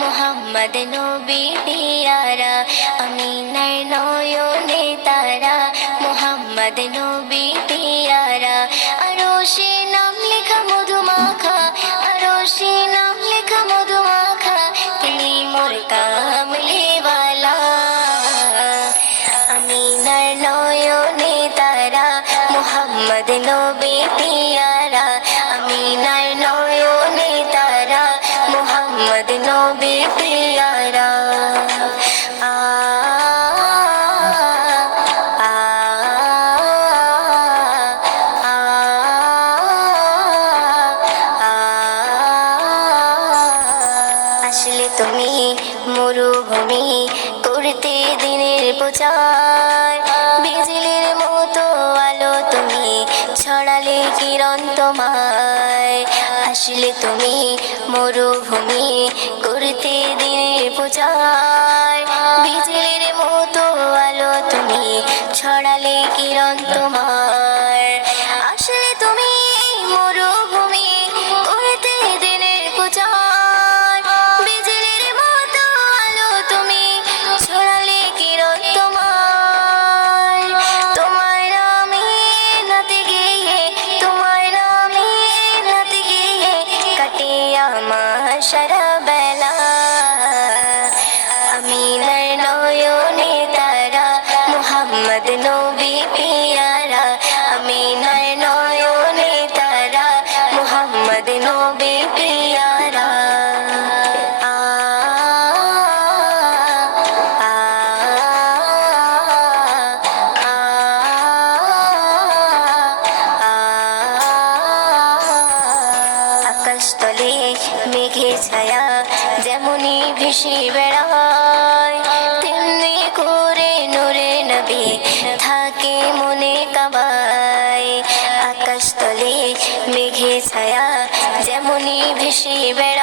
মোহাম্মদ নবী পিয়ারা আমিনার নয়নে তারা মোহাম্মদ নবী মোহাম্মদ নবী পিয়ারা, আমিনার নয়নে তারা, মোহাম্মদ নবী পিয়ারা। আসলে তুমি মরুভূমি করতে দিনের প্রচার। ছড়ালে কিরণ তোমায়? আসলে তুমি মরুভূমি করতে দিনের পূজায়। বিজলির মতো আলো তুমি ছড়ালে কিরণ তোমার কাটে আমার সারা বেলা আমিনার নয়নে তারা, মোহাম্মদ নবী পিয়ারা। আমিনার নয়নে তারা, মোহাম্মদ নবী পিয়ারা। তলে মেঘে ছায়া যেমনই ভেসে বেড়ায়, তেমনি করে নূরে নবে থাকে মনে কাবায়। আকাশ তলে মেঘে ছায়া যেমনই ভেসে বেড়ায়